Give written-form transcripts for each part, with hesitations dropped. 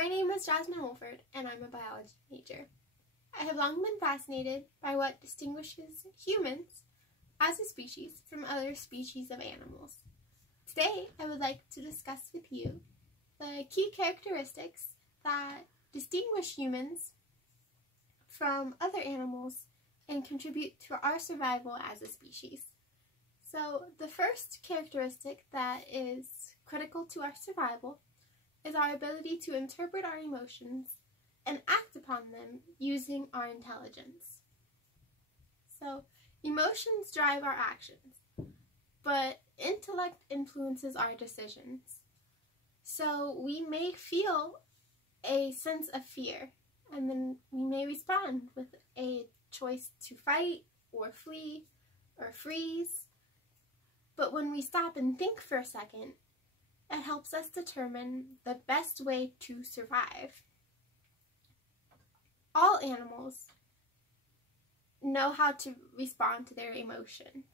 My name is Jasmine Wolford, and I'm a biology major. I have long been fascinated by what distinguishes humans as a species from other species of animals. Today, I would like to discuss with you the key characteristics that distinguish humans from other animals and contribute to our survival as a species. So, the first characteristic that is critical to our survival is our ability to interpret our emotions and act upon them using our intelligence. So, emotions drive our actions, but intellect influences our decisions. So, we may feel a sense of fear, and then we may respond with a choice to fight or flee or freeze. But when we stop and think for a second, it helps us determine the best way to survive. All animals know how to respond to their emotions.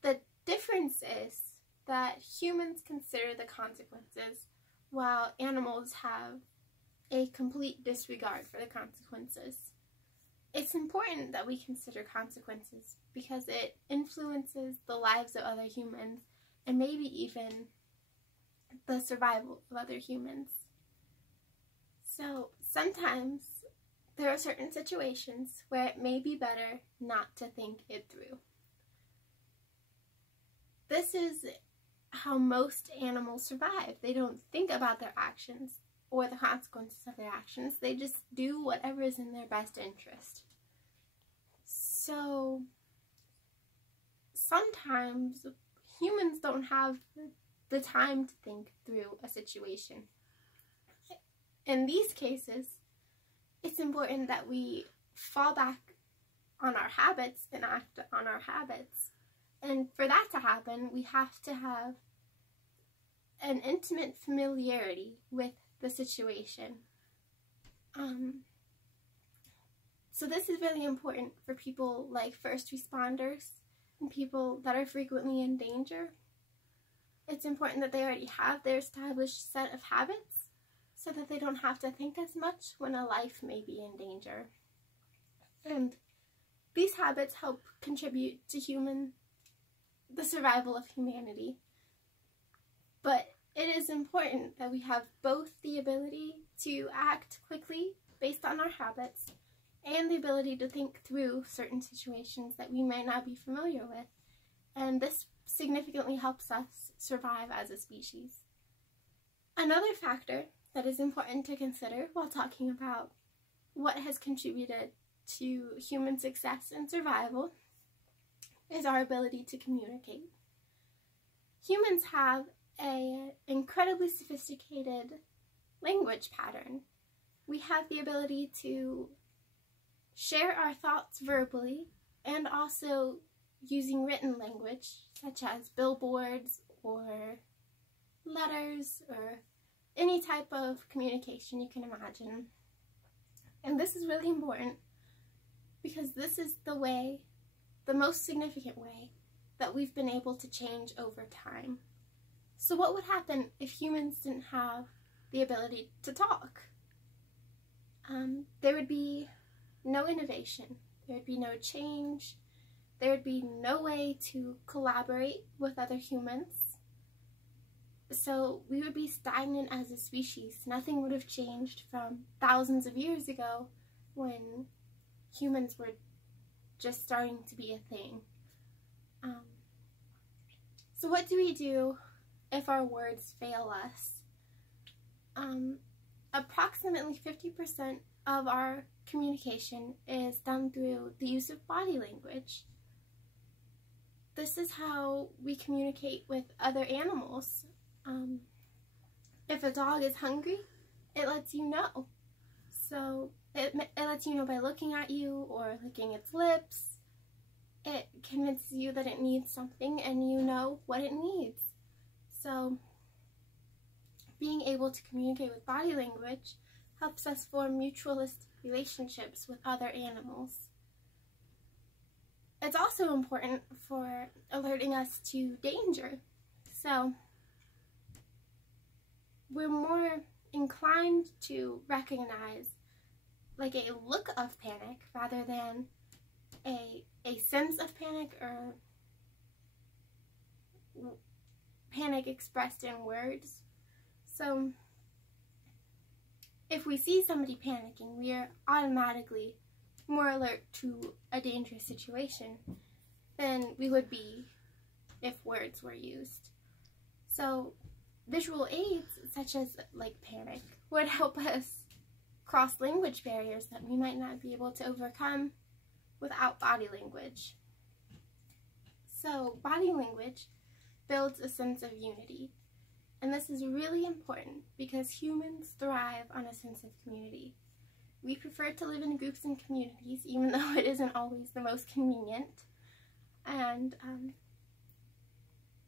The difference is that humans consider the consequences, while animals have a complete disregard for the consequences. It's important that we consider consequences because it influences the lives of other humans and maybe even the survival of other humans. So sometimes there are certain situations where it may be better not to think it through. This is how most animals survive. They don't think about their actions or the consequences of their actions. They just do whatever is in their best interest. So sometimes humans don't have the time to think through a situation. In these cases, it's important that we fall back on our habits and act on our habits. And for that to happen, we have to have an intimate familiarity with the situation. So this is really important for people like first responders and people that are frequently in danger. It's important that they already have their established set of habits so that they don't have to think as much when a life may be in danger. And these habits help contribute to the survival of humanity. But it is important that we have both the ability to act quickly based on our habits and the ability to think through certain situations that we may not be familiar with. And this significantly helps us survive as a species. Another factor that is important to consider while talking about what has contributed to human success and survival is our ability to communicate. Humans have an incredibly sophisticated language pattern. We have the ability to share our thoughts verbally and also using written language, such as billboards or letters or any type of communication you can imagine. And this is really important because this is the most significant way that we've been able to change over time. So what would happen if humans didn't have the ability to talk? There would be no innovation, there would be no change, there would be no way to collaborate with other humans. So we would be stagnant as a species. Nothing would have changed from thousands of years ago when humans were just starting to be a thing. So what do we do if our words fail us? Approximately 50% of our communication is done through the use of body language. This is how we communicate with other animals. If a dog is hungry, it lets you know. So it lets you know by looking at you or licking its lips. It convinces you that it needs something and you know what it needs. So being able to communicate with body language helps us form mutualistic relationships with other animals. It's also important for alerting us to danger. So we're more inclined to recognize like a look of panic rather than a sense of panic or panic expressed in words. So if we see somebody panicking, we are automatically more alert to a dangerous situation than we would be if words were used. So visual aids such as like panic would help us cross language barriers that we might not be able to overcome without body language. So body language builds a sense of unity. And this is really important because humans thrive on a sense of community. We prefer to live in groups and communities, even though it isn't always the most convenient. And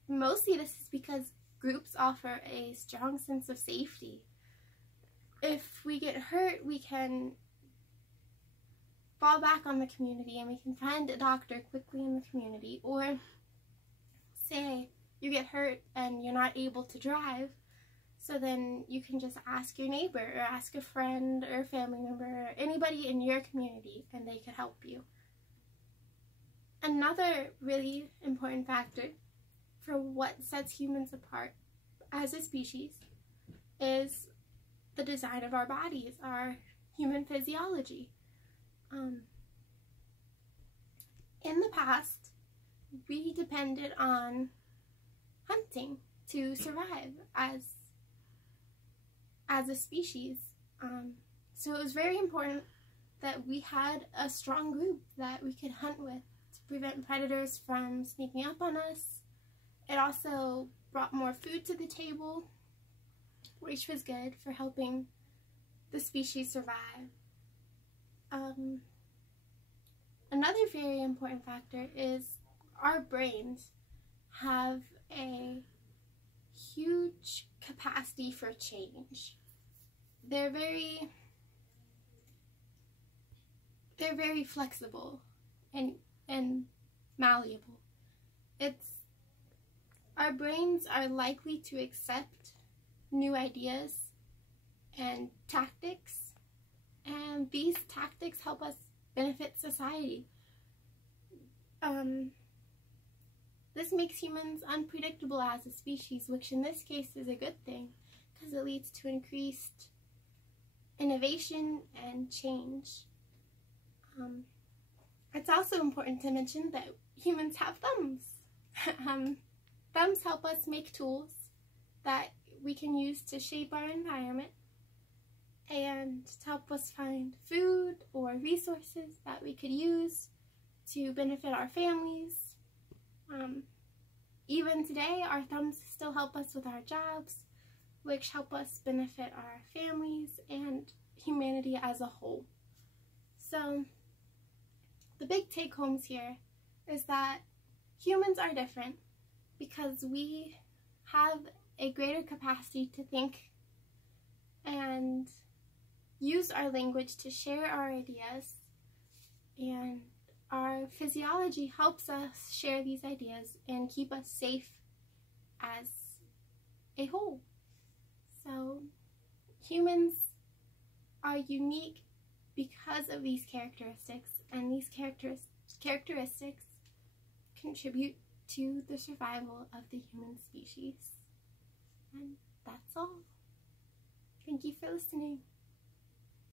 mostly this is because groups offer a strong sense of safety. If we get hurt, we can fall back on the community and we can find a doctor quickly in the community. Or say you get hurt and you're not able to drive, so then you can just ask your neighbor or ask a friend or a family member or anybody in your community and they could help you. Another really important factor for what sets humans apart as a species is the design of our bodies, our human physiology. In the past, we depended on hunting to survive as a species. So it was very important that we had a strong group that we could hunt with to prevent predators from sneaking up on us. It also brought more food to the table, which was good for helping the species survive. Another very important factor is our brains have a huge capacity for change. They're very flexible and malleable. Our brains are likely to accept new ideas and tactics, and these tactics help us benefit society. This makes humans unpredictable as a species, which in this case is a good thing because it leads to increased innovation and change. It's also important to mention that humans have thumbs. Thumbs help us make tools that we can use to shape our environment and to help us find food or resources that we could use to benefit our families. Even today, our thumbs still help us with our jobs, which help us benefit our families and humanity as a whole. So the big take homes here is that humans are different because we have a greater capacity to think and use our language to share our ideas, and our physiology helps us share these ideas and keep us safe as a whole. So humans are unique because of these characteristics, and these characteristics contribute to the survival of the human species. And that's all. Thank you for listening.